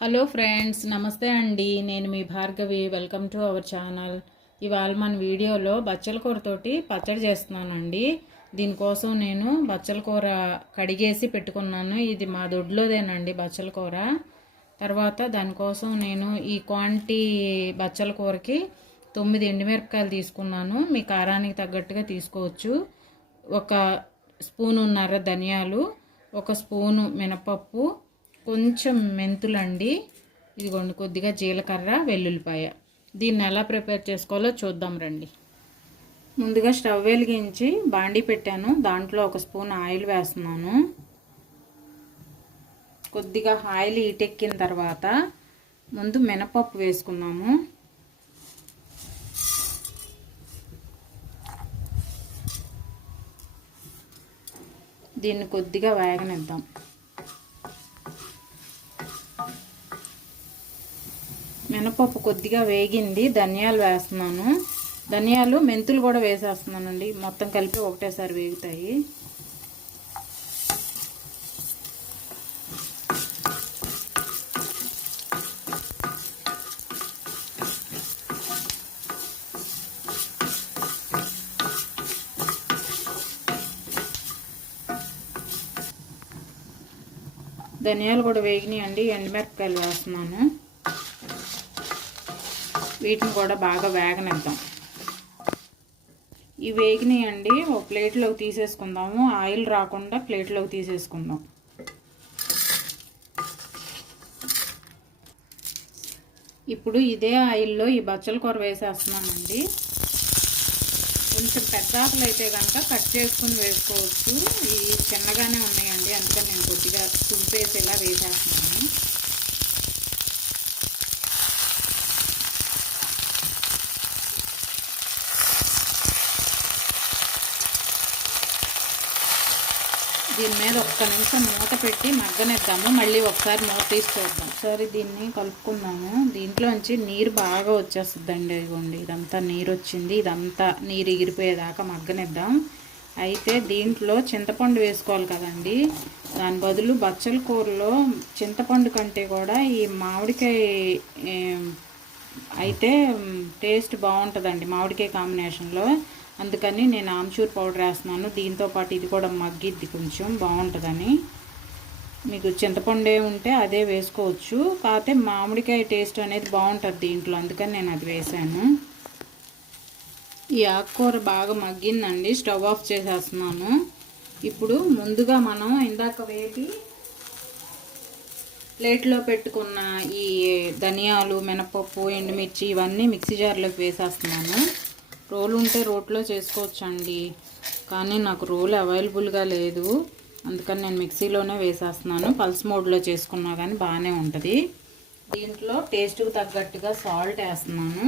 Hello friends, నమస్తే అండి. నేను మీ Bhargavi. Welcome to our channel. ఇవాళ మన వీడియోలో బచ్చల కూరతోటి పచ్చడి చేస్తున్నానండి. దీనికోసం నేను బచ్చల కూర కడిగేసి పెట్టుకున్నాను. ఇది మా దొడ్లోదేనండి బచ్చల కూర. తర్వాత దానికోసం నేను ఈ క్వాంటిటీ బచ్చల కూరకి 9 ఎండుమిరపకాయలు తీసుకున్నాను. మీ కారానికి తగ్గట్టుగా తీసుకోవచ్చు. 1 స్పూనున్నర ధనియాలు, 1 స్పూను మినపప్పు, కొంచెం మెంతులండి, ఇదిగోండి కొద్దిగా జీలకర్ర, వెల్లుల్లిపాయ. దీన్ని ఎలా ప్రిపేర్ చేసుకోవాలో చూద్దాం రండి. ముందుగా స్టవ్ వెలిగించి బాండీ పెట్టాను. దాంట్లో 1 స్పూన్ ఆయిల్ వేస్తున్నాను. కొద్దిగా ఆయిల్ ఈటెక్కిన తర్వాత ముందు మినపప్పు వేసుకున్నాము. దీన్ని కొద్దిగా వేగనిద్దాం. మినపప్పు కొద్దిగా వేగింది. ధనియాలు వేస్తున్నాను. ధనియాలు, మెంతులు కూడా వేసేస్తున్నానండి. మొత్తం కలిపి ఒకటేసారి వేగుతాయి. ధనియాలు కూడా వేగినాయండి. ఎండుమిరపకాయలు వేస్తున్నాను. వీటిని కూడా బాగా వేగనిద్దాం. ఇవి వేగినాయండి. ఒక ప్లేట్లోకి తీసేసుకుందాము. ఆయిల్ రాకుండా ప్లేట్లోకి తీసేసుకుందాం. ఇప్పుడు ఇదే ఆయిల్లో ఈ బచ్చల కూర వేసేస్తున్నానండి. కొంచెం పెద్ద ఆకులు అయితే కనుక కట్ చేసుకుని వేసుకోవచ్చు. ఇవి చిన్నగానే ఉన్నాయండి, అందుకని నేను కొద్దిగా తుంపేసేలా వేసేస్తున్నాను. దీని మీద 1 నిమిషం మూత పెట్టి మగ్గనిద్దాము. మళ్ళీ ఒకసారి మూత తీసి చూద్దాం. ఒకసారి దీన్ని కలుపుకుందాము. దీంట్లోంచి నీరు బాగా వచ్చేస్తుందండి. ఇదిగోండి, ఇదంతా నీరు వచ్చింది. ఇదంతా నీరు ఎగిరిపోయేదాకా మగ్గనిద్దాం. అయితే దీంట్లో చింతపండు వేసుకోవాలి కదండి. దాని బదులు బచ్చల కూరలో చింతపండు కంటే కూడా ఈ మామిడికాయ అయితే టేస్ట్ బాగుంటుందండి, మామిడికాయ కాంబినేషన్లో. అందుకని నేను ఆమ్చూర్ పౌడర్ వేస్తున్నాను. దీంతోపాటు ఇది కూడా మగ్గిద్ది, కొంచెం బాగుంటుందని. మీకు చింతపండే ఉంటే అదే వేసుకోవచ్చు. కాకపోతే మామిడికాయ టేస్ట్ అనేది బాగుంటుంది దీంట్లో, అందుకని నేను అది వేసాను. ఈ ఆకుకూర బాగా మగ్గిందండి. స్టవ్ ఆఫ్ చేసేస్తున్నాను. ఇప్పుడు ముందుగా మనం ఇందాక వేపి ప్లేట్లో పెట్టుకున్న ఈ ధనియాలు, మినపప్పు, ఎండుమిర్చి ఇవన్నీ మిక్సీ జార్లోకి వేసేస్తున్నాను. రోలు ఉంటే రోట్లో చేసుకోవచ్చండి, కానీ నాకు రోలు అవైలబుల్గా లేదు. అందుకని నేను మిక్సీలోనే వేసేస్తున్నాను. పల్స్ మోడ్లో చేసుకున్నా కానీ బాగానే ఉంటుంది. దీంట్లో టేస్ట్కి తగ్గట్టుగా సాల్ట్ వేస్తున్నాను.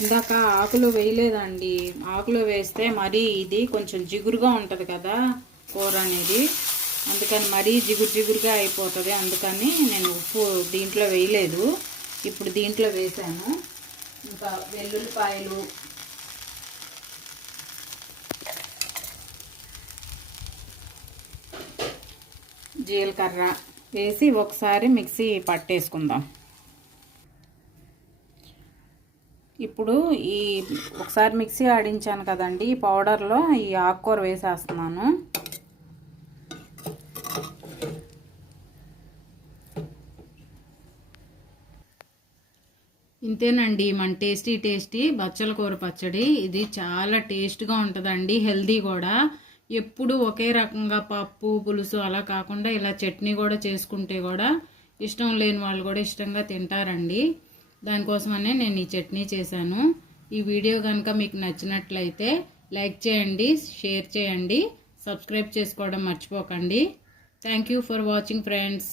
ఇందాక ఆకులో వేయలేదండి. ఆకులో వేస్తే మరీ ఇది కొంచెం జిగురుగా ఉంటుంది కదా కూర అనేది, అందుకని మరీ జిగురుగా అయిపోతుంది. అందుకని నేను ఉప్పు దీంట్లో వేయలేదు. ఇప్పుడు దీంట్లో వేసాను. ఇంకా వెల్లుల్లిపాయలు, జీలకర్ర వేసి ఒకసారి మిక్సీ పట్టేసుకుందాం. ఇప్పుడు ఈ ఒకసారి మిక్సీ ఆడించాను కదండి, ఈ పౌడర్లో ఈ ఆకుకూర వేసేస్తున్నాను. ఇంతేనండి మన టేస్టీ బచ్చల కూర పచ్చడి. ఇది చాలా టేస్ట్గా ఉంటుందండి, హెల్దీ కూడా. ఎప్పుడు ఒకే రకంగా పప్పు, పులుసు అలా కాకుండా ఇలా చట్నీ కూడా చేసుకుంటే కూడా ఇష్టం లేని వాళ్ళు కూడా ఇష్టంగా తింటారండి. దానికోసమనే నేను ఈ చట్నీ చేశాను. ఈ వీడియో కనుక మీకు నచ్చినట్లయితే లైక్ చేయండి, షేర్ చేయండి, సబ్స్క్రైబ్ చేసుకోవడం మర్చిపోకండి. Thank you for watching friends.